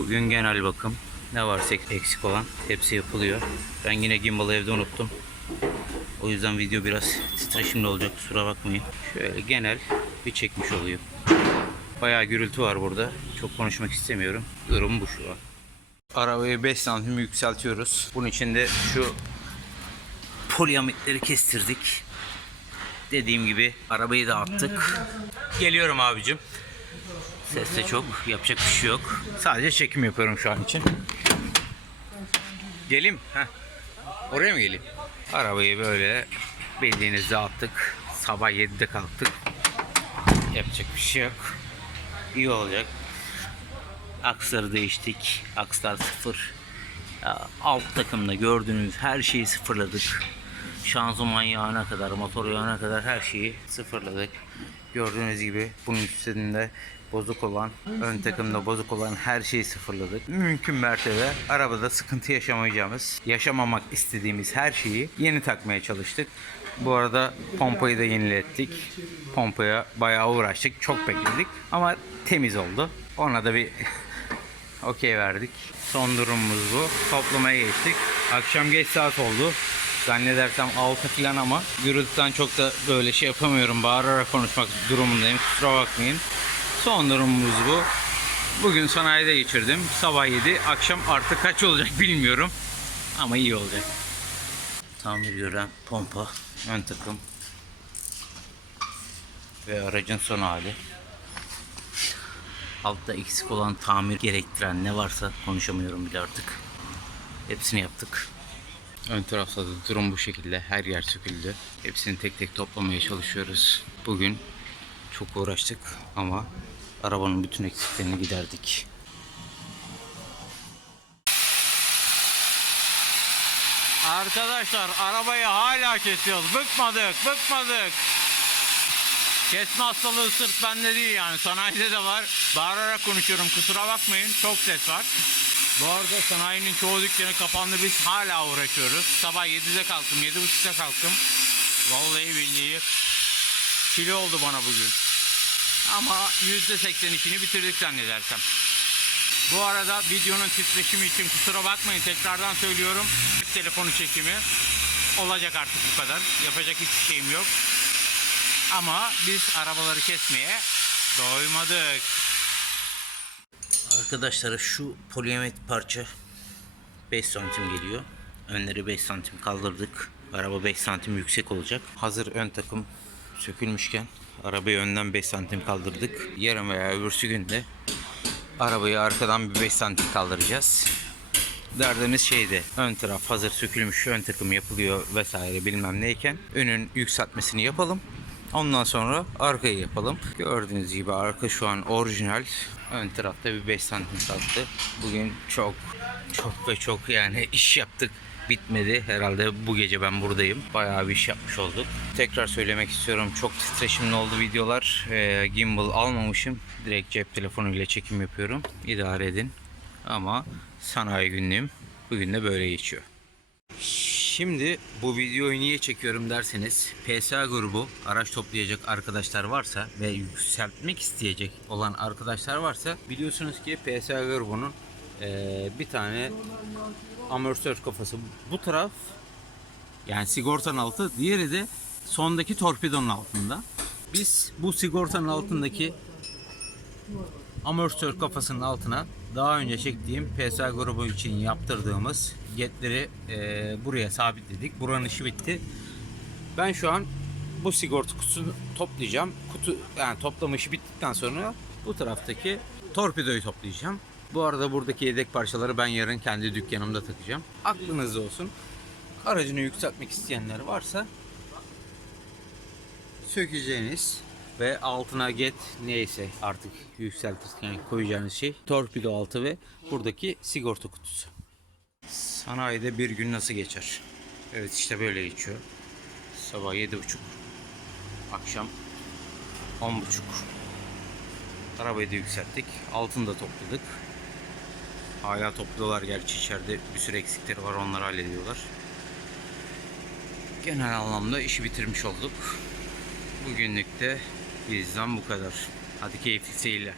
Bugün genel bakım. Ne varsa eksik olan hepsi yapılıyor. Ben yine gimbal'ı evde unuttum. O yüzden video biraz titreşimli olacak kusura bakmayın. Şöyle genel bir çekmiş oluyor. Bayağı gürültü var burada. Çok konuşmak istemiyorum. Durum bu şu an. Arabayı 5 santim yükseltiyoruz. Bunun için de şu polyamitleri kestirdik. Dediğim gibi arabayı da attık. Geliyorum abicim. Ses de çok. Yapacak bir şey yok. Sadece çekim yapıyorum şu an için. Geleyim. Heh. Oraya mı geleyim? Arabayı böyle bildiğinizde attık. Sabah 7'de kalktık. Yapacak bir şey yok. İyi olacak. Aksları değiştik. Akslar sıfır. Alt takımda gördüğünüz her şeyi sıfırladık. Şanzıman yağına kadar, motor yağına kadar her şeyi sıfırladık. Gördüğünüz gibi bunun üstünde bozuk olan, ön takımda bozuk olan her şeyi sıfırladık. Mümkün mertebe arabada sıkıntı yaşamayacağımız, yaşamamak istediğimiz her şeyi yeni takmaya çalıştık. Bu arada pompayı da yenilettik. Pompaya bayağı uğraştık, çok bekledik ama temiz oldu. Ona da bir okey verdik. Son durumumuz bu. Toplamaya geçtik. Akşam geç saat oldu. Zannedersem 6 falan ama gürültüden çok da böyle şey yapamıyorum. Bağırarak konuşmak durumundayım. Kusura bakmayın. Son durumumuz bu. Bugün sanayide geçirdim. Sabah 7. Akşam artık kaç olacak bilmiyorum. Ama iyi olacak. Tamir gören pompa, ön takım ve aracın son hali. Altta eksik olan tamir gerektiren ne varsa konuşamıyorum bile artık. Hepsini yaptık. Ön tarafta da durum bu şekilde. Her yer söküldü. Hepsini tek tek toplamaya çalışıyoruz. Bugün çok uğraştık ama arabanın bütün eksiklerini giderdik. Arkadaşlar arabayı hala kesiyoruz. Bıkmadık, bıkmadık. Kesme hastalığı sırf bende değil yani sanayide de var. Bağırarak konuşuyorum kusura bakmayın çok ses var. Bu arada sanayinin çoğu dükkanı kapandı biz hala uğraşıyoruz. Sabah 7'de kalktım 7.30'da kalktım. Vallahi billahi çile oldu bana bugün. Ama %82'ini bitirdik zannedersem. Bu arada videonun titreşimi için kusura bakmayın tekrardan söylüyorum. Telefonu çekimi olacak artık bu kadar. Yapacak hiçbir şeyim yok. Ama biz arabaları kesmeye doymadık. Arkadaşlar şu polyamet parça 5 santim geliyor. Önleri 5 santim kaldırdık. Araba 5 santim yüksek olacak. Hazır ön takım sökülmüşken arabayı önden 5 santim kaldırdık. Yarın veya öbürsü günde arabayı arkadan bir 5 santim kaldıracağız. Derdimiz şeydi. Ön taraf hazır sökülmüş, ön takım yapılıyor vesaire bilmem neyken önün yükseltmesini yapalım. Ondan sonra arkayı yapalım. Gördüğünüz gibi arka şu an orijinal. Ön tarafta bir 5 santim kalktı. Bugün çok çok ve çok yani iş yaptık. Bitmedi. Herhalde bu gece ben buradayım. Bayağı bir iş yapmış olduk. Tekrar söylemek istiyorum. Çok titreşimli oldu videolar. Ee, gimbal almamışım. Direkt cep telefonuyla çekim yapıyorum. İdare edin. Ama sanayi günlüğüm bugün de böyle geçiyor. Şimdi bu videoyu niye çekiyorum derseniz PSA grubu araç toplayacak arkadaşlar varsa ve yükseltmek isteyecek olan arkadaşlar varsa biliyorsunuz ki PSA grubunun eee, bir tane amortisör kafası bu taraf yani sigortanın altı diğeri de sondaki torpidonun altında. Biz bu sigortanın altındaki amortisör kafasının altına daha önce çektiğim PSA grubu için yaptırdığımız getleri e, buraya sabitledik. Buranın işi bitti. Ben şu an bu sigorta kutusunu toplayacağım. Kutu yani toplama işi bittikten sonra bu taraftaki torpidoyu toplayacağım. Bu arada buradaki yedek parçaları ben yarın kendi dükkanımda takacağım. Aklınızda olsun. Aracını yükseltmek isteyenler varsa sökeceğiniz ve altına get neyse artık yükseltirken koyacağınız şey torpido altı ve buradaki sigorta kutusu. Sanayide bir gün nasıl geçer? Evet işte böyle geçiyor. Sabah yedi buçuk, akşam on buçuk. Arabayı da yükselttik. Altını da topladık. Hala topluyorlar gerçi içeride bir sürü eksikleri var onları hallediyorlar. Genel anlamda işi bitirmiş olduk. Bugünlük de bizden bu kadar. Hadi keyifli seyirler.